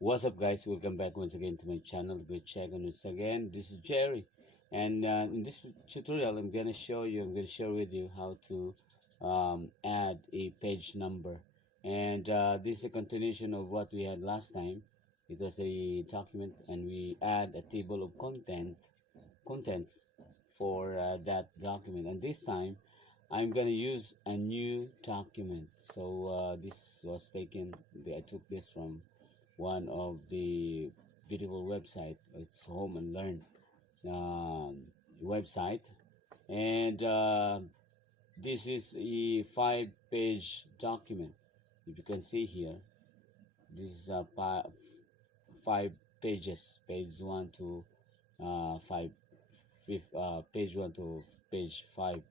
What's up, guys? Welcome back once again to my channel. Great check on once again. This is Jerry, and in this tutorial, I'm gonna share with you how to add a page number. And this is a continuation of what we had last time. It was a document, and we add a table of contents for that document. And this time, I'm gonna use a new document. So this was taken. I took this from one of the beautiful website. It's Home and Learn website, and this is a 5-page document. If you can see here, this is 5 pages, page 1 to 5, page 1 to page 5.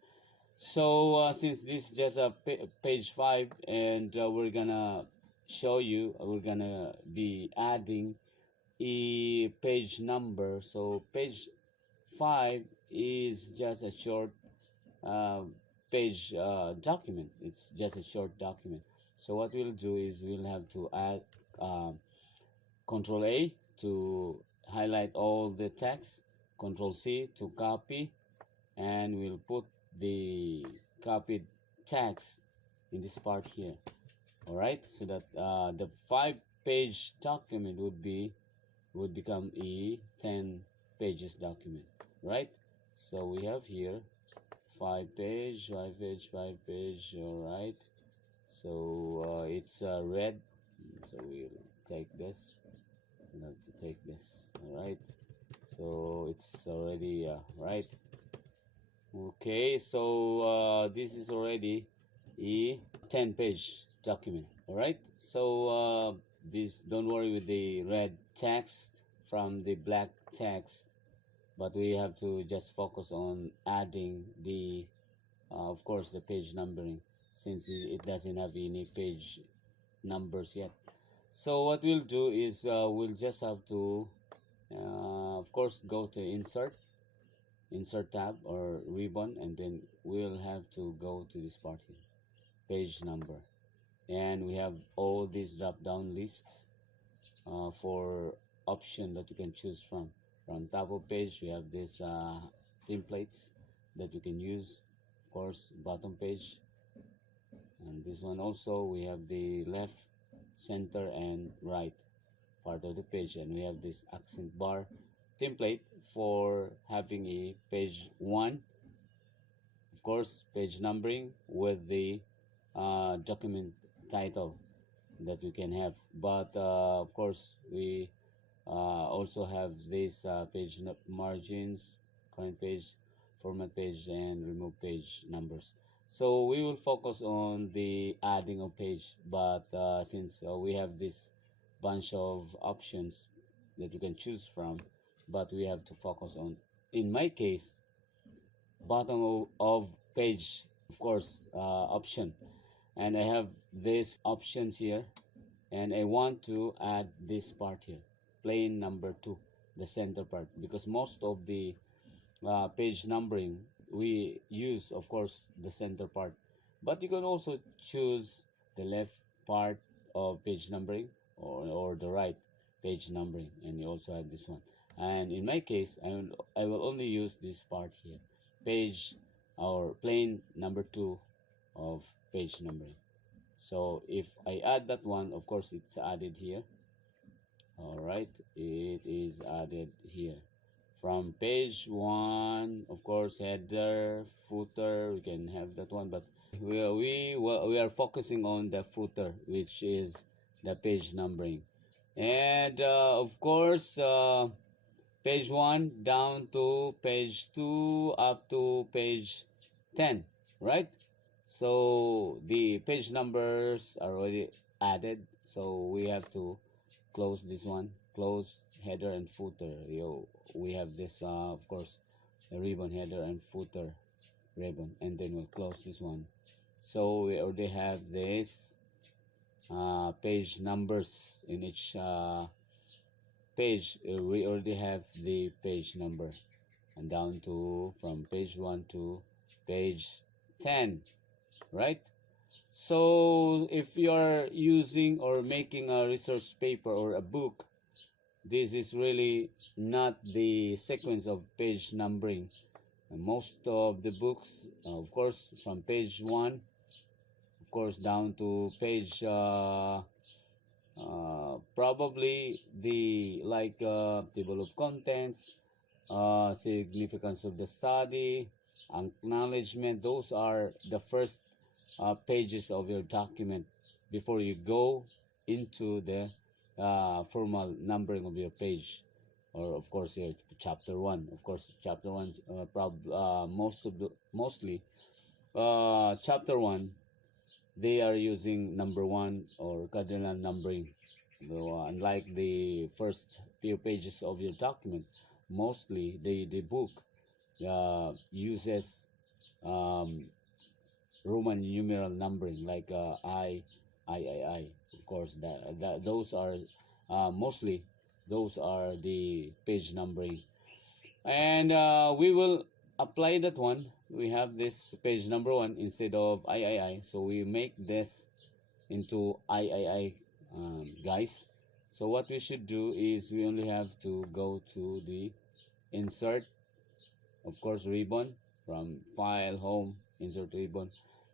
So since this is just a page 5, and we're gonna be adding a page number. So page 5 is just a short uh, page document. It's just a short document. So what we'll do is we'll have to add Control A to highlight all the text, Control C to copy, and we'll put the copied text in this part here. All right, so that the 5-page document would become a 10 pages document, right? So we have here 5 page, 5 page, 5 page. All right, so it's red, so we'll take this. We have to take this. All right, so it's already right. Okay, so this is already a 10-page document. All right, so this, don't worry with the red text from the black text, but we have to just focus on adding the of course the page numbering, since it doesn't have any page numbers yet. So what we'll do is we'll just have to of course go to insert tab or ribbon, and then we'll have to go to this part here, page number, and we have all these drop down lists for option that you can choose from top of page. We have this templates that you can use, of course bottom page, and this one also we have the left, center, and right part of the page, and we have this accent bar template for having a page 1, of course page numbering with the document title that we can have. But of course we also have this page margins, current page, format page, and remove page numbers. So we will focus on the adding of page, but since we have this bunch of options that you can choose from, but we have to focus on, in my case, bottom of page, of course option, and I have these options here, and I want to add this part here, plain number 2, the center part, because most of the page numbering we use, of course, the center part, but you can also choose the left part of page numbering, or the right page numbering, and you also have this one. And in my case, I will only use this part here, page or plain number 2 of page numbering. So if I add that one, of course it's added here. All right, it is added here from page 1. Of course, header, footer, we can have that one, but we are focusing on the footer, which is the page numbering. And of course page 1 down to page 2 up to page 10, right? So the page numbers are already added, so we have to close this one, close header and footer. We have this of course the ribbon, header and footer ribbon, and then we'll close this one. So we already have this page numbers in each page. We already have the page number, and down to from page 1 to page 10, right? So if you are using or making a research paper or a book, this is really not the sequence of page numbering. Most of the books, of course, from page 1, of course, down to page probably the table of contents, significance of the study, acknowledgement. Those are the first pages of your document before you go into the formal numbering of your page, or of course your chapter 1. Of course, chapter 1, mostly chapter 1, they are using number 1 or cardinal numbering. Unlike the first few pages of your document, mostly the book uses um, Roman numeral numbering, like I. Of course, those are mostly those are the page numbering, and we will apply that one. We have this page number 1 instead of I, so we make this into I, guys. So what we should do is we only have to go to the insert, of course, ribbon, from file, home, insert ribbon,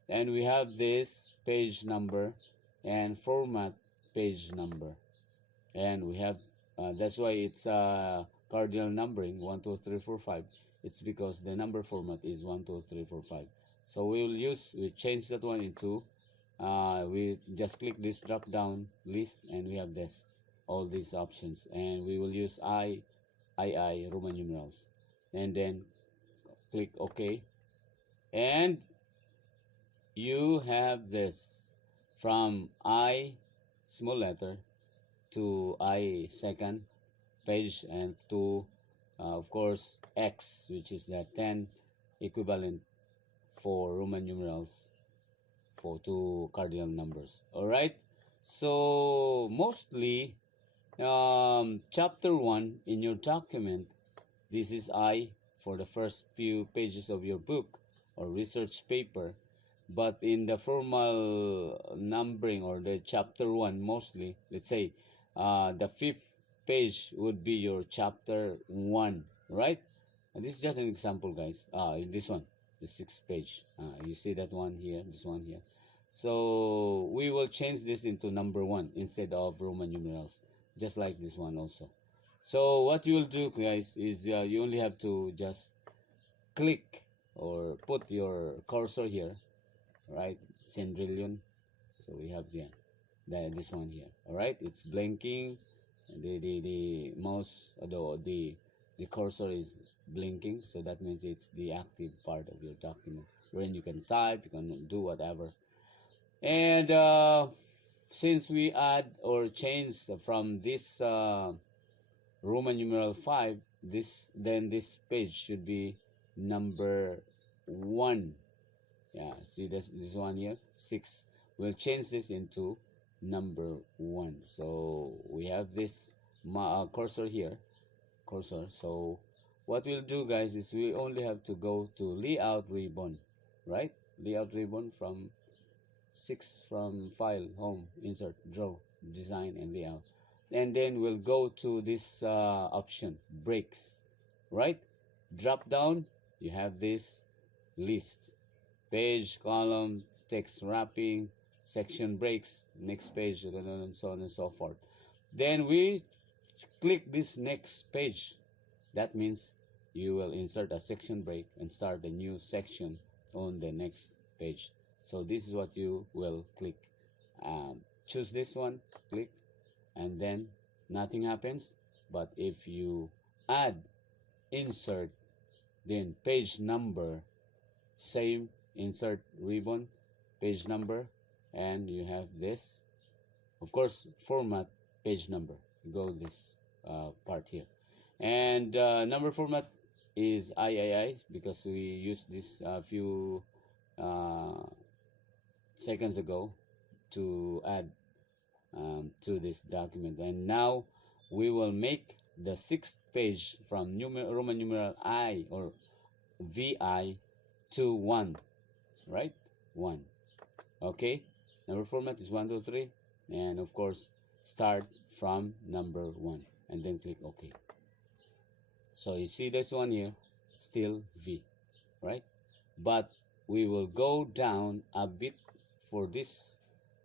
and we have this page number and format page number, and we have that's why it's cardinal numbering 1 2 3 4 5. It's because the number format is 1 2 3 4 5. So we change that one into we just click this drop down list, and we have this all these options, and we will use I Roman numerals, and then click OK, and you have this from I small letter to I second page, and to of course X, which is the 10 equivalent for Roman numerals for two cardinal numbers. All right, so mostly chapter 1 in your document, this is I for the first few pages of your book or research paper, but in the formal numbering or the chapter 1, mostly, let's say the 5th page would be your chapter 1, right? And this is just an example, guys. This one, the 6th page, you see that one here, this one here. So we will change this into number 1 instead of Roman numerals, just like this one also. So what you will do, guys, is you only have to just click or put your cursor here, right? Cendrillon. So we have this one here. All right, it's blinking. The mouse, the cursor is blinking, so that means it's the active part of your document, wherein you can type, you can do whatever. And since we add or change from this Roman numeral 5, then this page should be number 1. Yeah, see this one here, 6. We'll change this into number 1. So we have this cursor here, cursor. So what we'll do, guys, is we only have to go to layout ribbon, right? Layout ribbon from 6, from file, home, insert, draw, design, and layout, and then we'll go to this option, breaks, right? Drop down, you have this list, page, column, text wrapping, section breaks, next page, and so on and so forth. Then we click this next page. That means you will insert a section break and start a new section on the next page. So this is what you will click. Choose this one, click, and then nothing happens. But if you add insert, then page number, same, insert ribbon, page number, and you have this, of course, format page number, go this part here, and number format is III, because we used this a few seconds ago to add to this document. And now we will make the 6th page from Roman numeral I or VI to 1, right? 1. Okay, number format is 1, 2, 3, and of course start from number 1 and then click OK. So you see this one here, still V, right? But we will go down a bit for this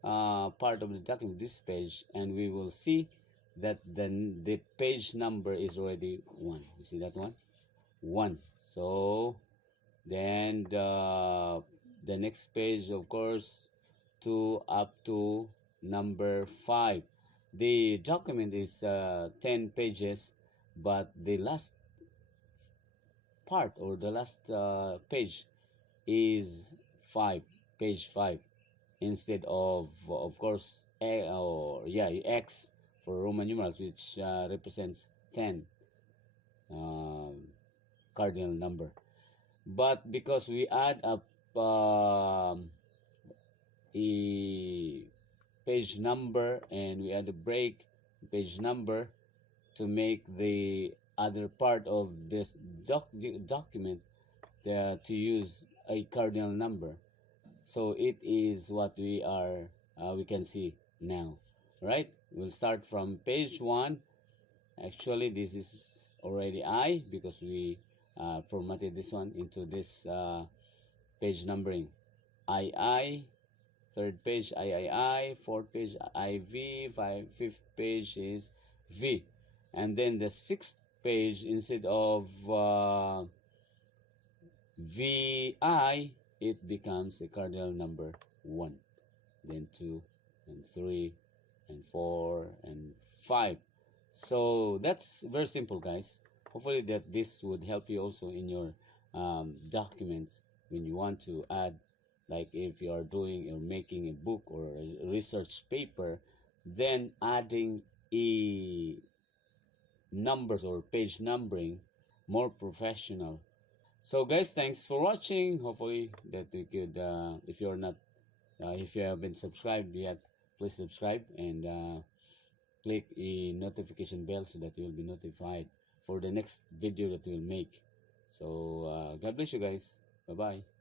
part of the document, this page, and we will see that the page number is already 1. You see that one? 1. So then the next page, of course, 2 up to number 5. The document is 10 pages, but the last part or the last page is 5, page 5, instead of course, X for Roman numerals, which represents 10 um, cardinal number. But because we add up a page number and we add a break page number to make the other part of this document to use a cardinal number, so it is what we can see now, right? We'll start from page 1. Actually, this is already I, because we formatted this one into this page numbering. I, third page I, fourth page IV, fifth page is V, and then the sixth page, instead of VI, it becomes a cardinal number 1, then 2 and 3 and 4 and 5. So that's very simple, guys. Hopefully that this would help you also in your documents when you want to add, like if you are doing or making a book or a research paper, then adding a numbers or page numbering more professional. So guys, thanks for watching. Hopefully that you could, if you're not, if you haven't subscribed yet, please subscribe and click a notification bell so that you will be notified for the next video that we'll make. So God bless you guys. Bye bye.